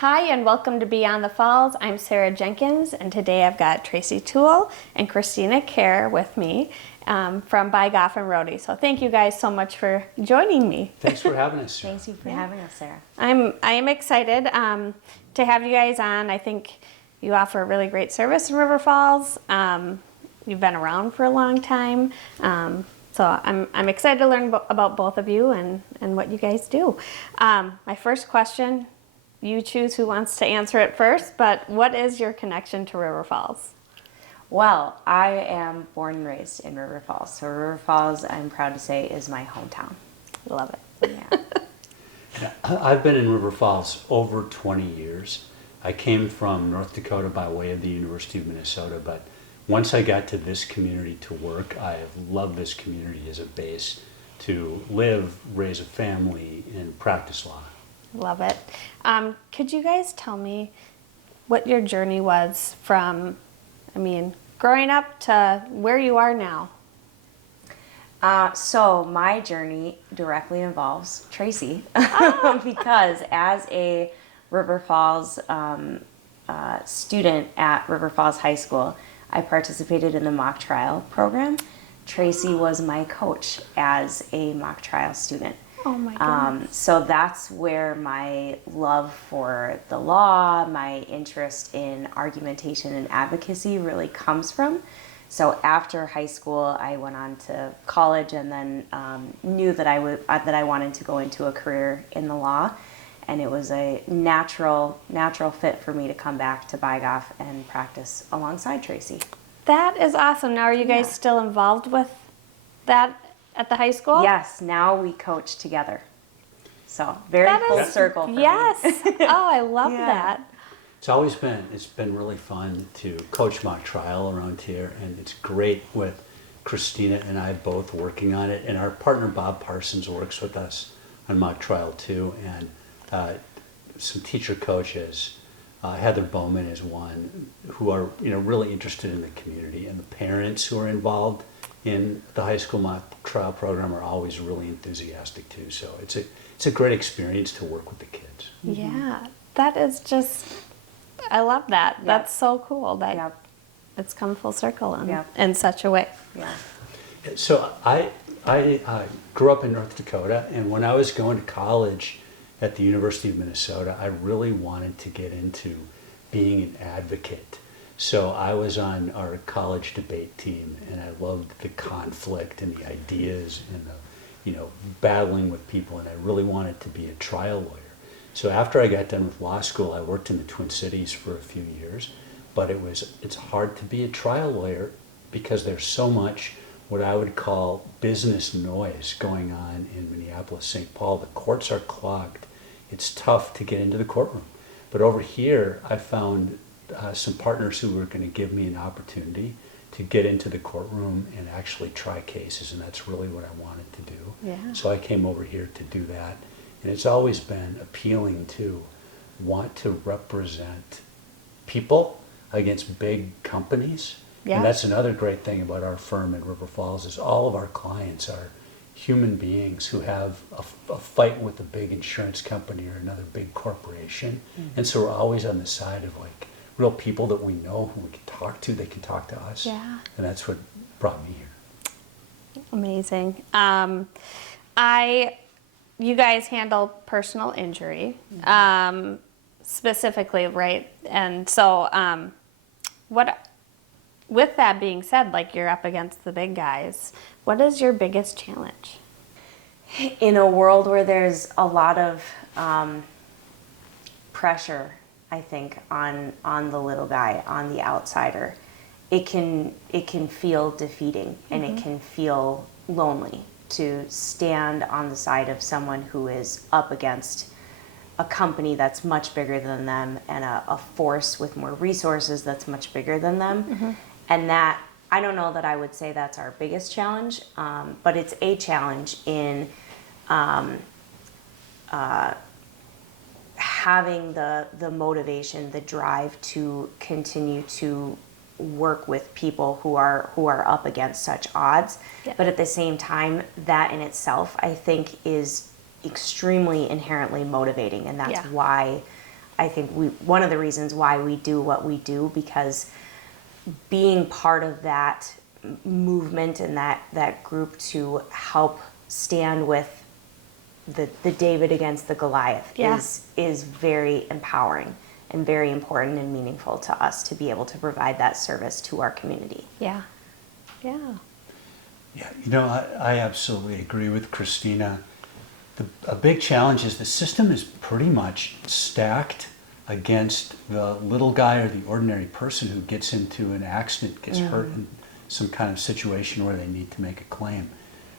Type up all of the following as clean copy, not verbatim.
Hi, and welcome to Beyond the Falls. I'm Sarah Jenkins, and today I've got Tracy Toole and Christina Kerr with me from Goff Rohde. So thank you guys so much for joining me. Thanks for having us, Sarah. Thank you for having us, Sarah. I am excited to have you guys on. I think you offer a really great service in River Falls. You've been around for a long time. So I'm excited to learn about both of you and what you guys do. My first question, you choose who wants to answer it first, but what is your connection to River Falls? Well, I am born and raised in River Falls. So River Falls, I'm proud to say, is my hometown. Love it. Yeah. I've been in River Falls over 20 years. I came from North Dakota by way of the University of Minnesota, but once I got to this community to work, I have loved this community as a base to live, raise a family, and practice law. Love it. Could you guys tell me what your journey was from, growing up to where you are now? So my journey directly involves Tracy because as a River Falls student at River Falls High School, I participated in the mock trial program. Tracy was my coach as a mock trial student. Oh my goodness. So that's where my love for the law, my interest in argumentation and advocacy really comes from. So after high school, I went on to college and then knew that I wanted to go into a career in the law, and it was a natural fit for me to come back to Goff and practice alongside Tracy. That is awesome. Now, are you guys still involved with that at the high school? Yes, now we coach together. So very full circle for yes. me. Oh, I love that. It's been really fun to coach mock trial around here, and it's great with Christina and I both working on it, and our partner Bob Parsons works with us on mock trial too, and some teacher coaches, Heather Bowman is one, who are really interested in the community, and the parents who are involved in the high school mock trial program are always really enthusiastic too. So it's a great experience to work with the kids. Yeah, that is just, I love that. Yep. That's so cool that it's come full circle in such a way. Yeah. So I grew up in North Dakota, and when I was going to college at the University of Minnesota, I really wanted to get into being an advocate. So I was on our college debate team, and I loved the conflict and the ideas and the, battling with people, and I really wanted to be a trial lawyer. So after I got done with law school, I worked in the Twin Cities for a few years, but it's hard to be a trial lawyer because there's so much what I would call business noise going on in Minneapolis, St. Paul. The courts are clogged. It's tough to get into the courtroom. But over here, I found some partners who were going to give me an opportunity to get into the courtroom and actually try cases, and that's really what I wanted to do. Yeah. So I came over here to do that, and it's always been appealing to want to represent people against big companies. Yeah. And that's another great thing about our firm in River Falls is all of our clients are human beings who have a fight with a big insurance company or another big corporation. Mm-hmm. And so we're always on the side of real people that we know who we can talk to, they can talk to us. Yeah. And that's what brought me here. Amazing. You guys handle personal injury, specifically, right? And so with that being said, you're up against the big guys, what is your biggest challenge? In a world where there's a lot of pressure, I think, on the little guy, on the outsider, it can feel defeating, and it can feel lonely to stand on the side of someone who is up against a company that's much bigger than them and a force with more resources that's much bigger than them. Mm-hmm. And that, I don't know that I would say that's our biggest challenge, but it's a challenge in having the motivation, the drive to continue to work with people who are up against such odds. Yeah. But at the same time, that in itself, I think, is extremely inherently motivating, and that's why I think one of the reasons why we do what we do, because being part of that movement and that group to help stand with the David against the Goliath is very empowering and very important and meaningful to us to be able to provide that service to our community. Yeah. Yeah, I absolutely agree with Christina. A big challenge is the system is pretty much stacked against the little guy or the ordinary person who gets into an accident, gets hurt in some kind of situation where they need to make a claim.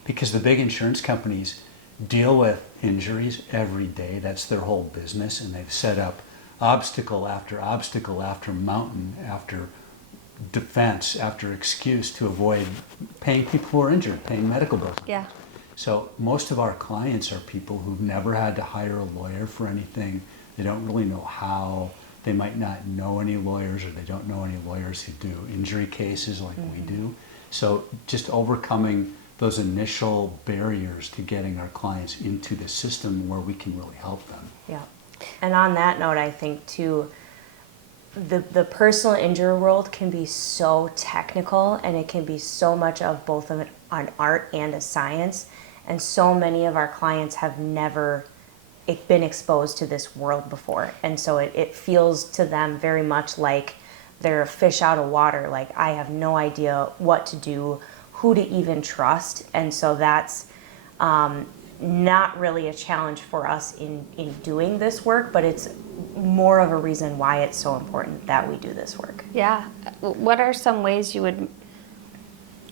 Because the big insurance companies deal with injuries every day. That's their whole business, and they've set up obstacle after mountain, after defense, after excuse to avoid paying people who are injured, paying medical bills. Yeah. So most of our clients are people who've never had to hire a lawyer for anything. They don't really know how. They might not know any lawyers, or they don't know any lawyers who do injury cases like we do. So just overcoming those initial barriers to getting our clients into the system where we can really help them. Yeah. And on that note, I think too, the personal injury world can be so technical, and it can be so much of both an art and a science. And so many of our clients have never been exposed to this world before. And so it feels to them very much like they're a fish out of water. Like, I have no idea what to do, who to even trust. And so that's not really a challenge for us in doing this work, but it's more of a reason why it's so important that we do this work. Yeah. What are some ways you would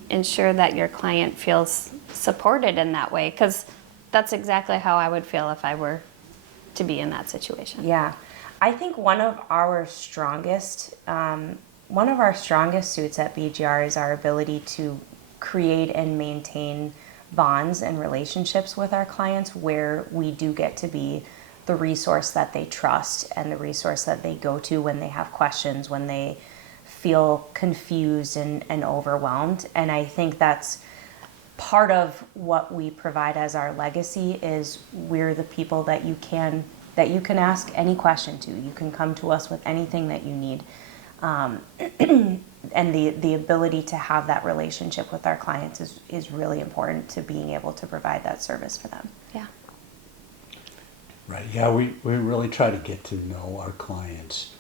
ensure that your client feels supported in that way? Because that's exactly how I would feel if I were to be in that situation. Yeah. I think one of our strongest suits at BGR is our ability to create and maintain bonds and relationships with our clients, where we do get to be the resource that they trust and the resource that they go to when they have questions, when they feel confused and overwhelmed. And I think that's part of what we provide as our legacy, is we're the people that you can ask any question to. You can come to us with anything that you need. And the ability to have that relationship with our clients is really important to being able to provide that service for them. Yeah. Right, yeah, we really try to get to know our clients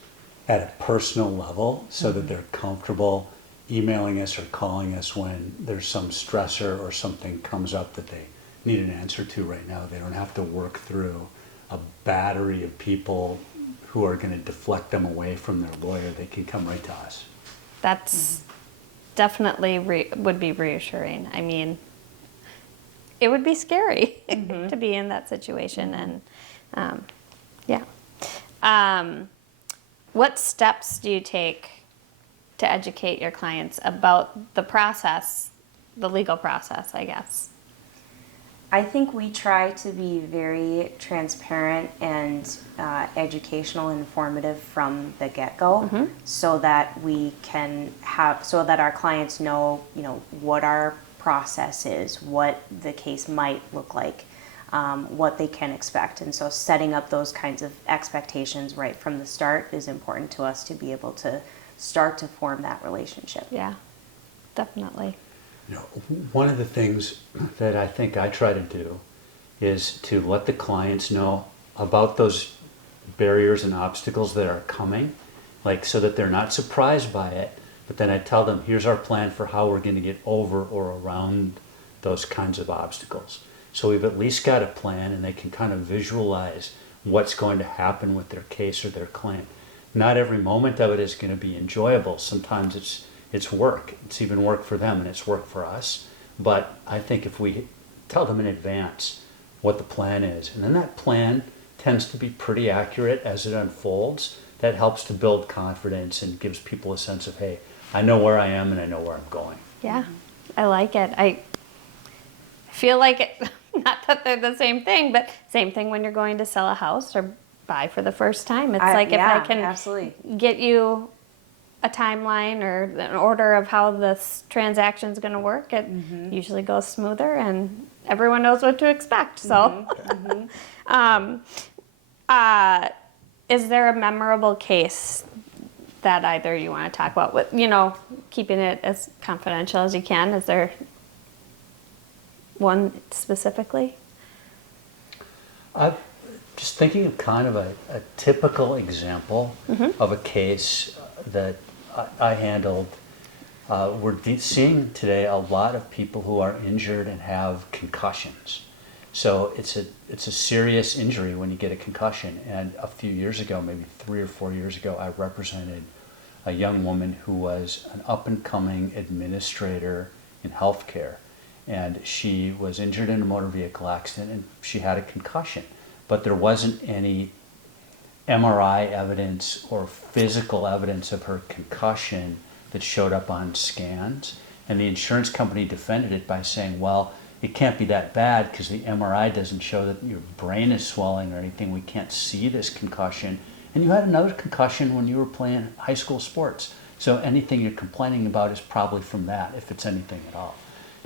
at a personal level so that they're comfortable emailing us or calling us when there's some stressor or something comes up that they need an answer to right now. They don't have to work through a battery of people who are going to deflect them away from their lawyer. They can come right to us. That's definitely would be reassuring. I mean, it would be scary to be in that situation. And what steps do you take to educate your clients about the process, the legal process, I guess? I think we try to be very transparent and educational and informative from the get-go, so that so that our clients know, what our process is, what the case might look like, what they can expect. And so setting up those kinds of expectations right from the start is important to us to be able to start to form that relationship. Yeah, definitely. One of the things that I think I try to do is to let the clients know about those barriers and obstacles that are coming, like, so that they're not surprised by it. But then I tell them, here's our plan for how we're going to get over or around those kinds of obstacles. So we've at least got a plan, and they can kind of visualize what's going to happen with their case or their claim. Not every moment of it is going to be enjoyable. Sometimes it's work. It's even work for them, and it's work for us. But I think if we tell them in advance what the plan is, and then that plan tends to be pretty accurate as it unfolds, that helps to build confidence and gives people a sense of, hey, I know where I am and I know where I'm going. Yeah, I like it. I feel like it, not that they're the same thing, but same thing when you're going to sell a house or buy for the first time. It's like, if I can absolutely get you a timeline or an order of how this transaction is going to work, it usually goes smoother and everyone knows what to expect. So is there a memorable case that either you want to talk about with, keeping it as confidential as you can? Is there one specifically? I'm just thinking of kind of a typical example of a case that I handled. We're seeing today a lot of people who are injured and have concussions. So it's a serious injury when you get a concussion. And a few years ago, maybe 3 or 4 years ago, I represented a young woman who was an up-and-coming administrator in healthcare. And she was injured in a motor vehicle accident and she had a concussion. But there wasn't any MRI evidence or physical evidence of her concussion that showed up on scans. And the insurance company defended it by saying, well, it can't be that bad because the MRI doesn't show that your brain is swelling or anything. We can't see this concussion. And you had another concussion when you were playing high school sports. So anything you're complaining about is probably from that, if it's anything at all.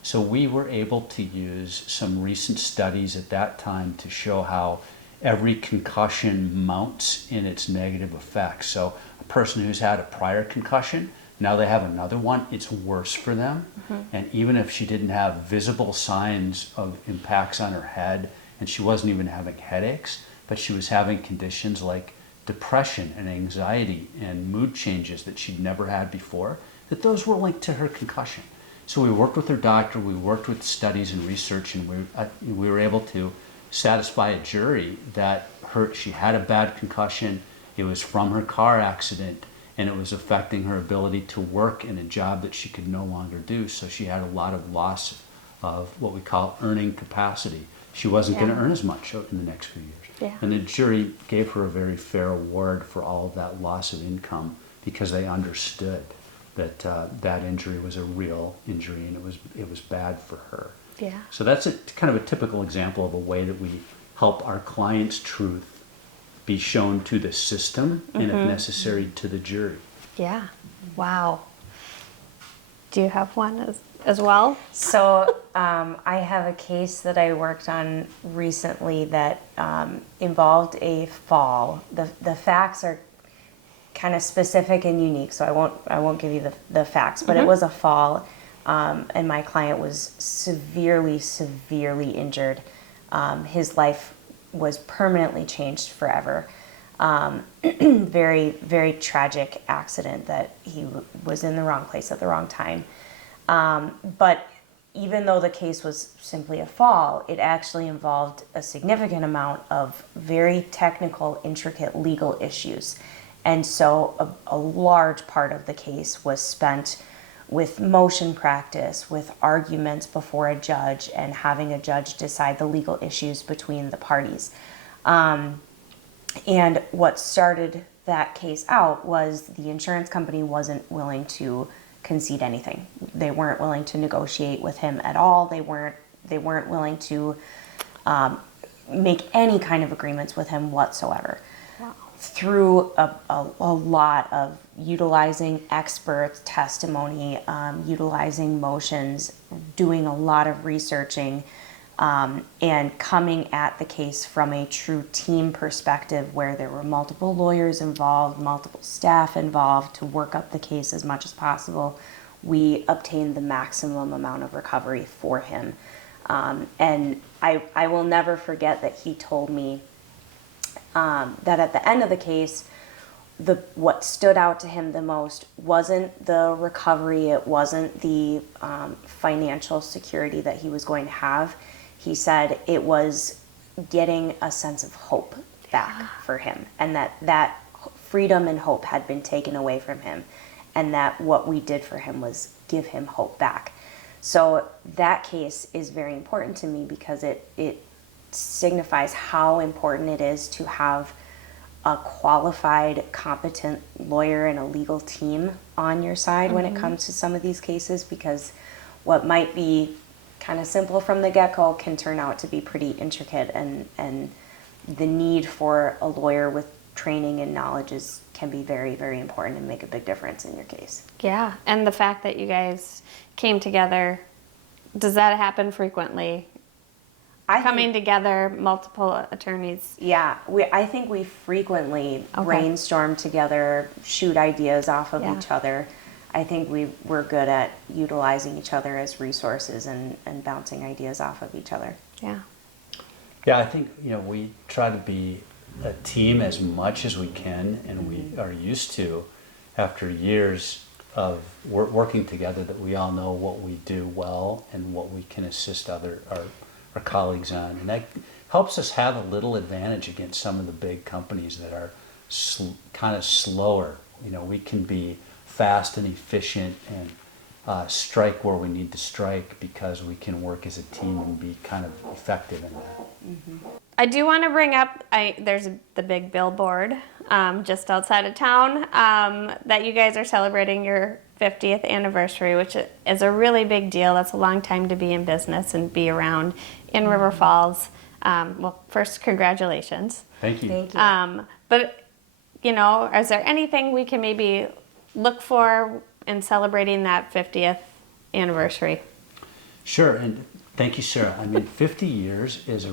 So we were able to use some recent studies at that time to show how every concussion mounts in its negative effects. So a person who's had a prior concussion, now they have another one, it's worse for them. And even if she didn't have visible signs of impacts on her head, and she wasn't even having headaches, but she was having conditions like depression and anxiety and mood changes that she'd never had before, that those were linked to her concussion. So we worked with her doctor, we worked with studies and research, and we were able to satisfy a jury that she had a bad concussion, it was from her car accident, and it was affecting her ability to work in a job that she could no longer do. So she had a lot of loss of what we call earning capacity. She wasn't going to earn as much in the next few years. Yeah. And the jury gave her a very fair award for all of that loss of income because they understood that that injury was a real injury and it was bad for her. Yeah. So that's kind of a typical example of a way that we help our client's truth be shown to the system and if necessary to the jury. Yeah. Wow. Do you have one as well? So I have a case that I worked on recently that involved a fall. The facts are kind of specific and unique, so I won't give you the facts, but it was a fall, and my client was severely injured. His life was permanently changed forever. Very tragic accident that he was in the wrong place at the wrong time. But even though the case was simply a fall, it actually involved a significant amount of very technical, intricate legal issues. And so a large part of the case was spent with motion practice, with arguments before a judge, and having a judge decide the legal issues between the parties. And what started that case out was the insurance company wasn't willing to concede anything. They weren't willing to negotiate with him at all. They weren't willing to make any kind of agreements with him whatsoever. Wow. Through a lot of utilizing expert testimony, utilizing motions, doing a lot of researching, and coming at the case from a true team perspective where there were multiple lawyers involved, multiple staff involved to work up the case as much as possible, we obtained the maximum amount of recovery for him. And I will never forget that he told me that at the end of the case, what stood out to him the most wasn't the recovery, it wasn't the financial security that he was going to have. He said it was getting a sense of hope back for him, and that freedom and hope had been taken away from him, and that what we did for him was give him hope back. So that case is very important to me because it signifies how important it is to have a qualified, competent lawyer and a legal team on your side when it comes to some of these cases, because what might be kind of simple from the get-go can turn out to be pretty intricate, and the need for a lawyer with training and knowledge can be very, very important and make a big difference in your case. Yeah, and the fact that you guys came together, does that happen frequently? coming together, multiple attorneys. Yeah, I think we frequently brainstorm together, shoot ideas off of each other. I think we're good at utilizing each other as resources and bouncing ideas off of each other. Yeah. Yeah, I think, we try to be a team as much as we can, and we are used to, after years of working together, that we all know what we do well and what we can assist our colleagues on. And that helps us have a little advantage against some of the big companies that are kind of slower. We can be fast and efficient and strike where we need to strike because we can work as a team and be kind of effective in that. I do want to bring up, there's the big billboard just outside of town that you guys are celebrating your 50th anniversary, which is a really big deal. That's a long time to be in business and be around in River Falls. Well, first, congratulations. Thank you. Thank you. But, is there anything we can maybe look for in celebrating that 50th anniversary? Sure, and thank you, Sarah. 50 years is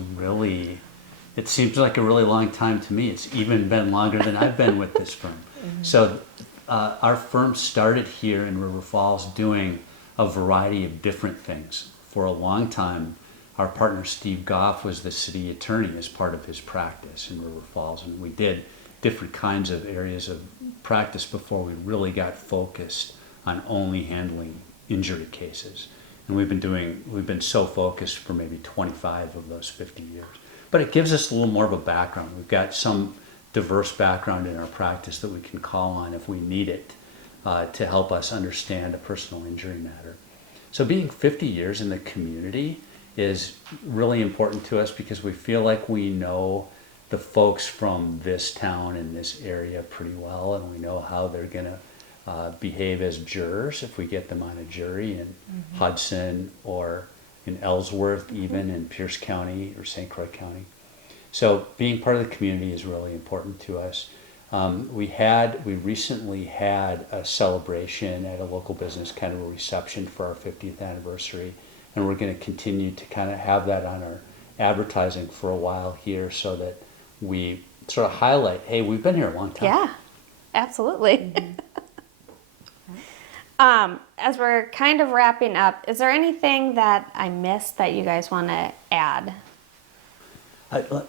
it seems like a really long time to me. It's even been longer than I've been with this firm. So our firm started here in River Falls doing a variety of different things. For a long time, our partner Steve Goff was the city attorney as part of his practice in River Falls, and we did different kinds of areas of practice before we really got focused on only handling injury cases. And we've been so focused for maybe 25 of those 50 years. But it gives us a little more of a background. We've got some diverse background in our practice that we can call on if we need it to help us understand a personal injury matter. So being 50 years in the community is really important to us because we feel like we know the folks from this town and this area pretty well, and we know how they're going to behave as jurors if we get them on a jury in Hudson or in Ellsworth, even in Pierce County or St. Croix County. So being part of the community is really important to us. We recently had a celebration at a local business, kind of a reception for our 50th anniversary, and we're going to continue to kind of have that on our advertising for a while here so that we sort of highlight, hey, we've been here a long time. Yeah, absolutely. As we're kind of wrapping up, is there anything that I missed that you guys want to add?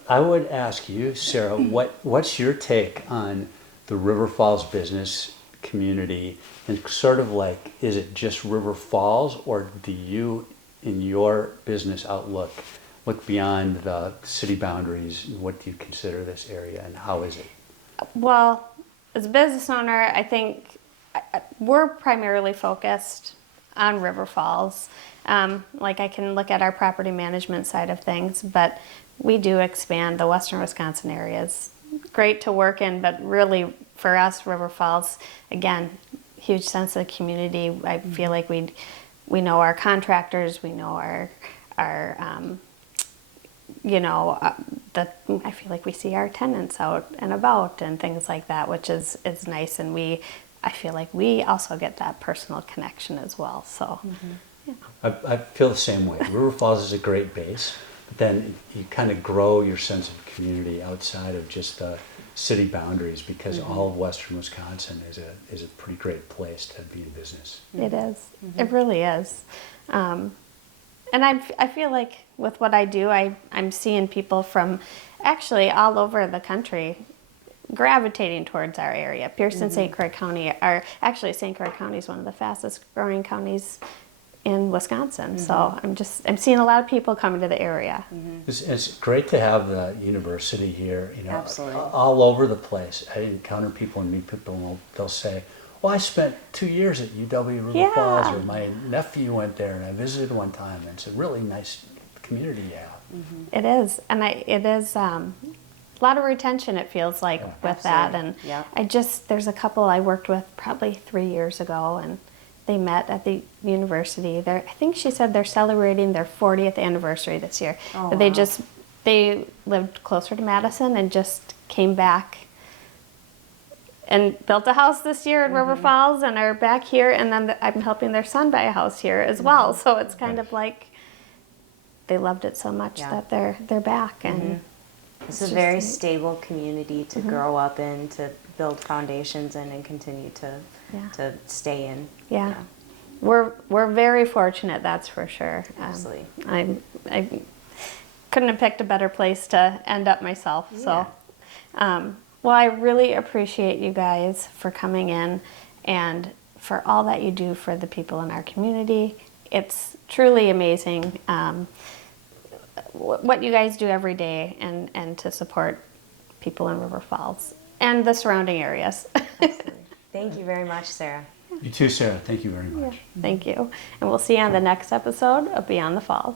I would ask you, Sarah, what's your take on the River Falls business community, and sort of like, is it just River Falls, or do you, in your business outlook, look beyond the city boundaries? What do you consider this area, and how is it? Well, as a business owner, I think we're primarily focused on River Falls. Like, I can look at our property management side of things, but we do expand. The Western Wisconsin area is great to work in, but really for us, River Falls, again, huge sense of community. I feel like we know our contractors, we know our I feel like we see our tenants out and about and things like that, which is nice, and I feel like we also get that personal connection as well. So, yeah. I feel the same way. River Falls is a great base, but then you kind of grow your sense of community outside of just the city boundaries, because all of Western Wisconsin is a pretty great place to be in business. It is. It really is. And I feel like with what I do, I'm seeing people from actually all over the country gravitating towards our area. Pierce and St. Croix County St. Croix County is one of the fastest growing counties in Wisconsin. So I'm seeing a lot of people coming to the area. It's great to have the university here, Absolutely. all over the place. I encounter people and meet people, and they'll say, well, I spent 2 years at UW River Falls, or my nephew went there and I visited one time, and it's a really nice community you have. It is, and it is a lot of retention, it feels like, with that. And there's a couple I worked with probably 3 years ago, and they met at the university. I think she said they're celebrating their 40th anniversary this year. Oh, but wow. they lived closer to Madison and just came back and built a house this year in River Falls and are back here. And then I'm helping their son buy a house here as well. So it's kind of like they loved it so much Yeah. that they're back, and It's a just very neat. stable community to grow up in, to build foundations in, and continue Yeah. to stay in. Yeah. We're very fortunate, that's for sure. Absolutely. I couldn't have picked a better place to end up myself. So, well, I really appreciate you guys for coming in and for all that you do for the people in our community. It's truly amazing what you guys do every day, and to support people in River Falls and the surrounding areas. Absolutely. Thank you very much, Sarah. You too, Sarah. Thank you very much. Thank you. And we'll see you on the next episode of Beyond the Falls.